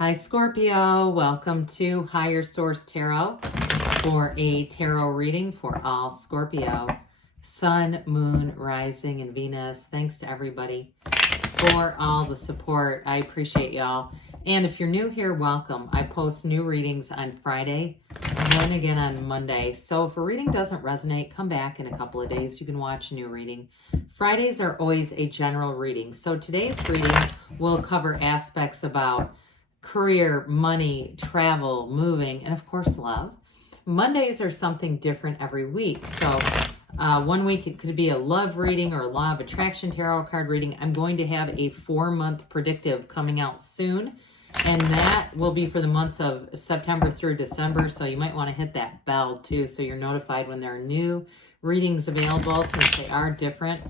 Hi Scorpio, welcome to Higher Source Tarot for a tarot reading for all Scorpio, Sun, Moon, Rising, and Venus. Thanks to everybody for all the support. I appreciate y'all. And if you're new here, welcome. I post new readings on Friday and then again on Monday. So if a reading doesn't resonate, come back in a couple of days. You can watch a new reading. Fridays are always a general reading. So today's reading will cover aspects about career, money, travel, moving, and of course love. Mondays are something different every week. So one week it could be a love reading or a law of attraction tarot card reading. I'm going to have a 4-month predictive coming out soon, and that will be for the months of September through December. So you might want to hit that bell too, so you're notified when there are new readings available, since they are different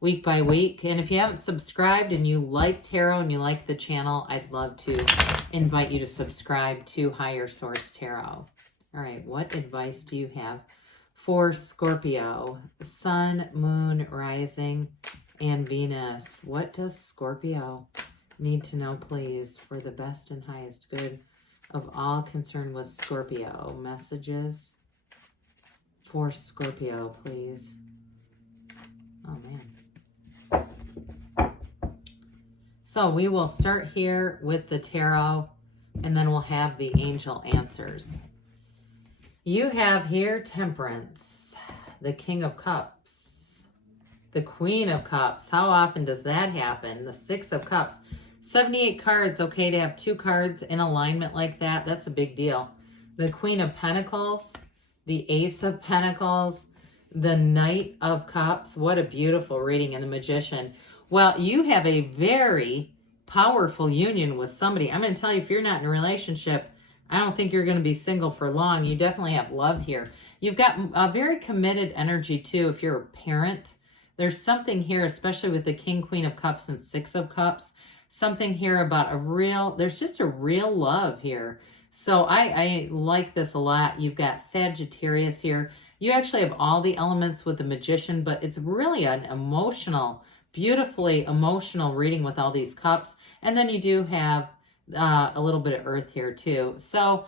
week by week. And if you haven't subscribed and you like tarot and you like the channel, I'd love to invite you to subscribe to Higher Source Tarot. All right, what advice do you have for Scorpio? Sun, Moon, Rising, and Venus. What does Scorpio need to know, please, for the best and highest good of all concerned with Scorpio? Messages for Scorpio, please. Oh, man. So we will start here with the tarot, and then we'll have the angel answers. You have here Temperance, the King of Cups, the Queen of Cups. How often does that happen? The Six of Cups. 78 cards, okay, to have 2 cards in alignment like that, that's a big deal. The Queen of Pentacles, the Ace of Pentacles, the Knight of Cups. What a beautiful reading. And the Magician. Well, you have a very powerful union with somebody. I'm going to tell you, if you're not in a relationship, I don't think you're going to be single for long. You definitely have love here. You've got a very committed energy too. If you're a parent, there's something here, especially with the King, Queen of Cups, and Six of Cups. Something here about there's just a real love here. So I like this a lot. You've got Sagittarius here. You actually have all the elements with the Magician, but it's really an emotional, beautifully emotional reading with all these cups. And then you do have a little bit of earth here too. So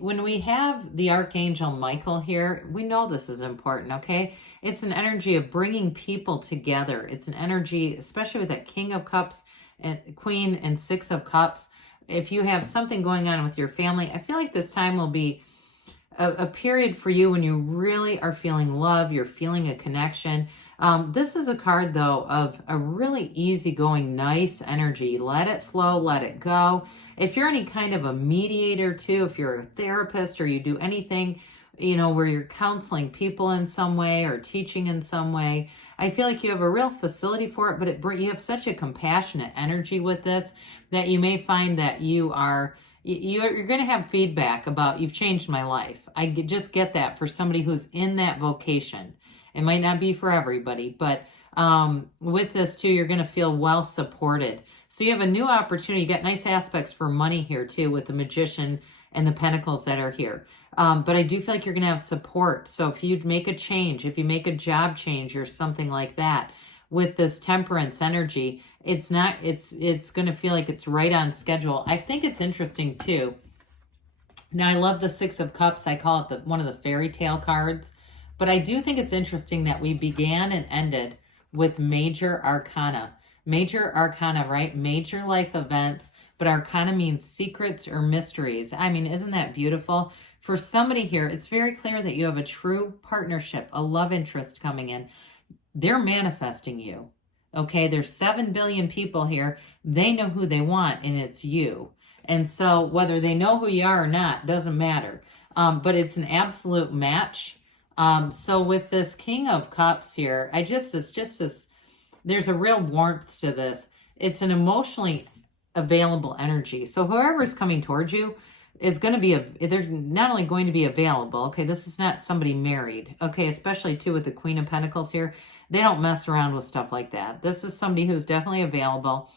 when we have the Archangel Michael here, we know this is important, okay? It's an energy of bringing people together. It's an energy, especially with that King of Cups and Queen and Six of Cups. If you have something going on with your family, I feel like this time will be a period for you when you really are feeling love, you're feeling a connection. This is a card, though, of a really easygoing, nice energy. Let it flow, let it go. If you're any kind of a mediator, too, if you're a therapist or you do anything, you know, where you're counseling people in some way or teaching in some way, I feel like you have a real facility for it, but you have such a compassionate energy with this that you may find that you're going to have feedback about, you've changed my life. I just get that for somebody who's in that vocation. It might not be for everybody, but with this too, you're going to feel well supported. So you have a new opportunity. You got nice aspects for money here too with the Magician and the Pentacles that are here. But I do feel like you're going to have support. So if you make a change, if you make a job change or something like that, with this Temperance energy, it's going to feel like it's right on schedule. I think it's interesting too. Now, I love the Six of Cups. I call it one of the fairy tale cards. But I do think it's interesting that we began and ended with major arcana. Major arcana, right? Major life events. But arcana means secrets or mysteries. I mean, isn't that beautiful? For somebody here, it's very clear that you have a true partnership, a love interest coming in. They're manifesting you. Okay, there's 7 billion people here. They know who they want, and it's you. And so whether they know who you are or not, doesn't matter. But it's an absolute match. So with this King of Cups here, there's a real warmth to this. It's an emotionally available energy. So whoever's coming towards you is going to be, they're not only going to be available, okay, this is not somebody married, okay, especially too with the Queen of Pentacles here. They don't mess around with stuff like that. This is somebody who's definitely available,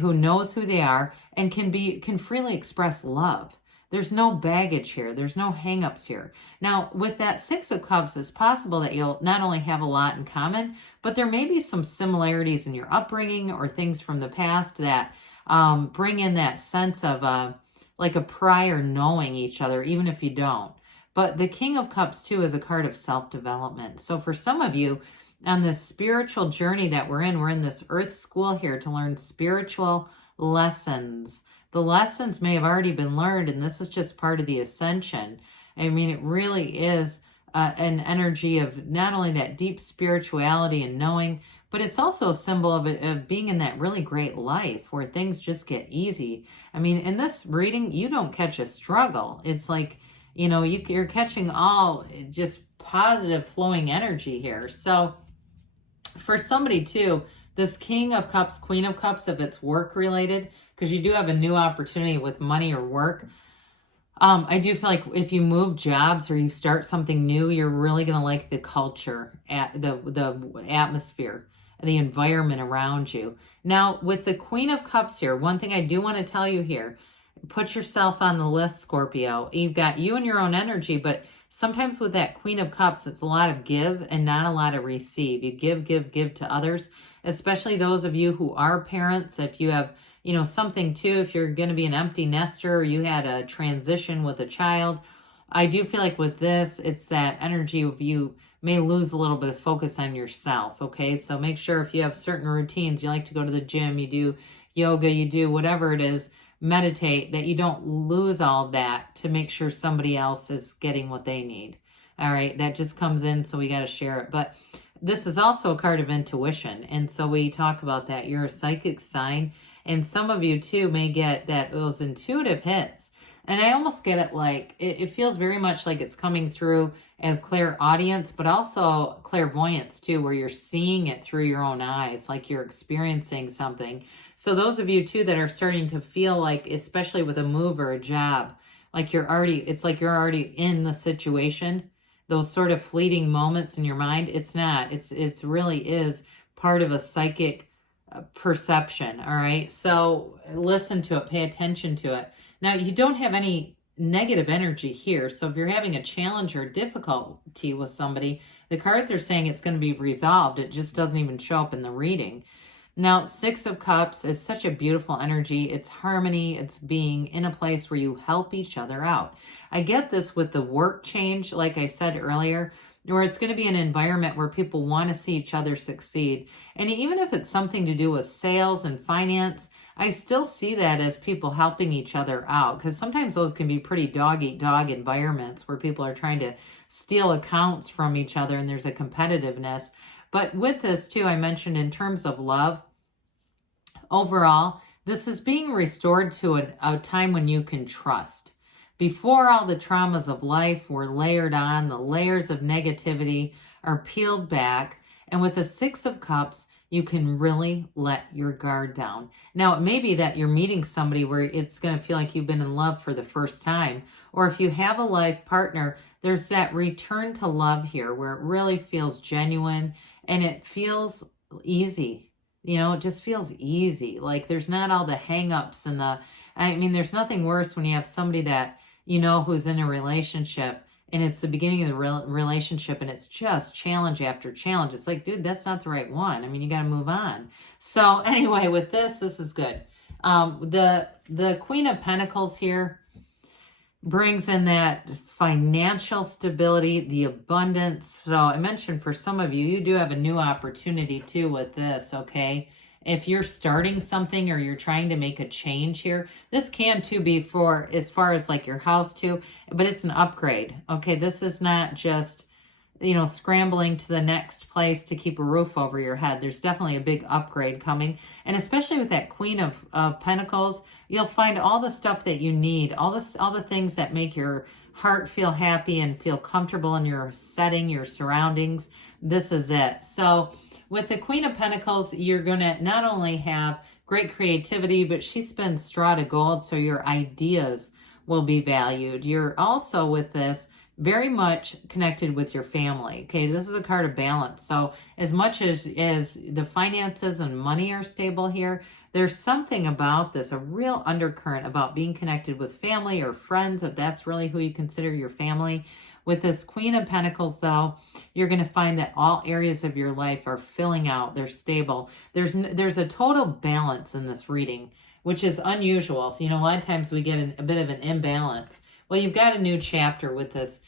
who knows who they are, and can freely express love. There's no baggage here. There's no hangups here. Now, with that Six of Cups, it's possible that you'll not only have a lot in common, but there may be some similarities in your upbringing or things from the past that bring in that sense of like a prior knowing each other, even if you don't. But the King of Cups, too, is a card of self-development. So for some of you, on this spiritual journey that we're in this earth school here to learn spiritual lessons. The lessons may have already been learned, and this is just part of the ascension. I mean, it really is an energy of not only that deep spirituality and knowing, but it's also a symbol of being in that really great life where things just get easy. I mean, in this reading, you don't catch a struggle. It's like, you know, you're catching all just positive flowing energy here. So for somebody too, this King of Cups, Queen of Cups, if it's work related, because you do have a new opportunity with money or work. I do feel like if you move jobs or you start something new, you're really going to like the culture, the atmosphere, the environment around you. Now, with the Queen of Cups here, one thing I do want to tell you here, put yourself on the list, Scorpio. You've got you and your own energy, but sometimes with that Queen of Cups, it's a lot of give and not a lot of receive. You give to others, especially those of you who are parents. If you have, you know, something too, if you're going to be an empty nester or you had a transition with a child, I do feel like with this, it's that energy of you may lose a little bit of focus on yourself, okay? So make sure if you have certain routines, you like to go to the gym, you do yoga, you do whatever it is, meditate, that you don't lose all of that to make sure somebody else is getting what they need. All right, that just comes in, so we got to share it. But this is also a card of intuition, and so we talk about that. You're a psychic sign, and some of you too may get those intuitive hits. And I almost get it like, it feels very much like it's coming through as clairaudience, but also clairvoyance too, where you're seeing it through your own eyes, like you're experiencing something. So those of you too that are starting to feel like, especially with a move or a job, like it's like you're already in the situation, those sort of fleeting moments in your mind, it's not. It's really is part of a psychic perception, all right? So listen to it, pay attention to it. Now, you don't have any negative energy here, so if you're having a challenge or difficulty with somebody, the cards are saying it's going to be resolved. It just doesn't even show up in the reading. Now, Six of Cups is such a beautiful energy. It's harmony. It's being in a place where you help each other out. I get this with the work change, like I said earlier, where it's going to be an environment where people want to see each other succeed. And even if it's something to do with sales and finance, I still see that as people helping each other out, because sometimes those can be pretty dog-eat-dog environments where people are trying to steal accounts from each other and there's a competitiveness. But with this too, I mentioned in terms of love, overall, this is being restored to a time when you can trust. Before all the traumas of life were layered on, the layers of negativity are peeled back. And with the Six of Cups, you can really let your guard down. Now, it may be that you're meeting somebody where it's going to feel like you've been in love for the first time. Or if you have a life partner, there's that return to love here where it really feels genuine and it feels easy. You know, it just feels easy. Like there's not all the hang-ups and there's nothing worse when you have somebody that you know who's in a relationship and it's the beginning of the relationship and it's just challenge after challenge. It's like, dude, that's not the right one. I mean, you got to move on. So anyway, with this is good. The Queen of Pentacles here brings in that financial stability, the abundance. So I mentioned for some of you, you do have a new opportunity too with this, okay? If you're starting something or you're trying to make a change here, this can too be for as far as like your house too, but it's an upgrade, okay? This is not just, you know, scrambling to the next place to keep a roof over your head. There's definitely a big upgrade coming. And especially with that Queen of Pentacles, you'll find all the stuff that you need, all the things that make your heart feel happy and feel comfortable in your setting, your surroundings. This is it. So with the Queen of Pentacles, you're going to not only have great creativity, but she spins straw to gold, so your ideas will be valued. You're also with this very much connected with your family. Okay, this is a card of balance. So as much as the finances and money are stable here, there's something about this, a real undercurrent about being connected with family or friends, if that's really who you consider your family. With this Queen of Pentacles, though, you're going to find that all areas of your life are filling out. They're stable. There's a total balance in this reading which is unusual. So, a lot of times we get a bit of an imbalance. Well, you've got a new chapter with this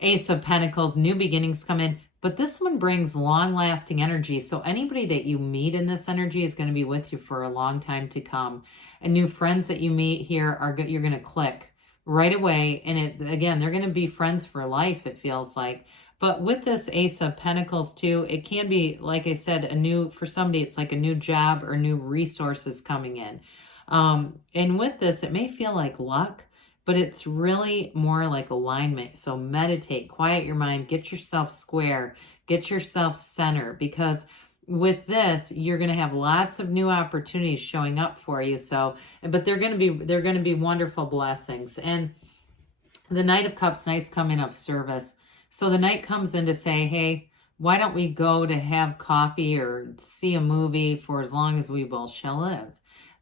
Ace of Pentacles, new beginnings come in, but this one brings long-lasting energy. So anybody that you meet in this energy is going to be with you for a long time to come. And new friends that you meet here you're going to click right away. And again, they're going to be friends for life, it feels like. But with this Ace of Pentacles too, it can be, like I said, for somebody, it's like a new job or new resources coming in. And with this, it may feel like luck, but it's really more like alignment. So meditate, quiet your mind, get yourself square, get yourself centered, because with this, you're going to have lots of new opportunities showing up for you. So, but they're going to be wonderful blessings. And the Knight of Cups, nice coming of service. So the Knight comes in to say, hey, why don't we go to have coffee or see a movie for as long as we both shall live?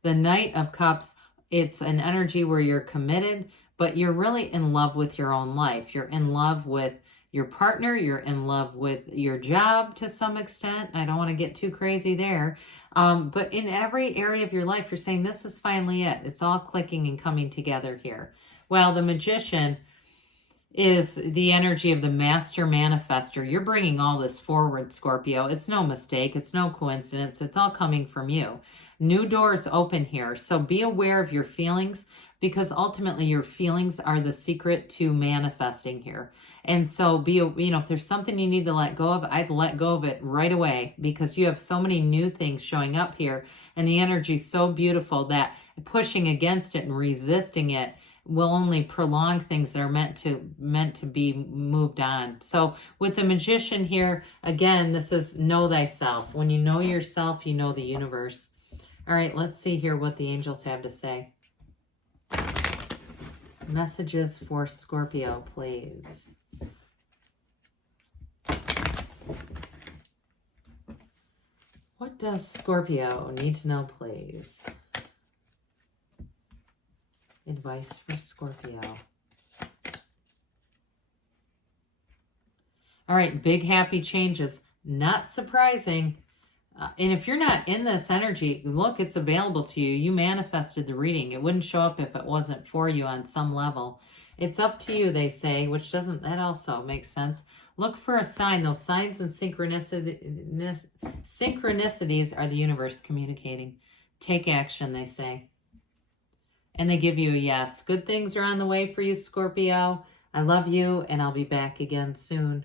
The Knight of Cups, it's an energy where you're committed, but you're really in love with your own life. You're in love with your partner. You're in love with your job to some extent. I don't want to get too crazy there. But in every area of your life, you're saying this is finally it. It's all clicking and coming together here. Well, the Magician is the energy of the master manifester. You're bringing all this forward, Scorpio. It's no mistake. It's no coincidence. It's all coming from you. New doors open here. So be aware of your feelings, because ultimately your feelings are the secret to manifesting here. And so if there's something you need to let go of, I'd let go of it right away, because you have so many new things showing up here, and the energy is so beautiful that pushing against it and resisting it will only prolong things that are meant to be moved on. So with the Magician here, again, this is know thyself. When you know yourself, you know the universe. All right, let's see here what the angels have to say. Messages for Scorpio, please. What does Scorpio need to know, please? Advice for Scorpio. All right, big happy changes. Not surprising. And if you're not in this energy, look, it's available to you. You manifested the reading. It wouldn't show up if it wasn't for you on some level. It's up to you, they say, that also makes sense. Look for a sign. Those signs and synchronicities are the universe communicating. Take action, they say. And they give you a yes. Good things are on the way for you, Scorpio. I love you, and I'll be back again soon.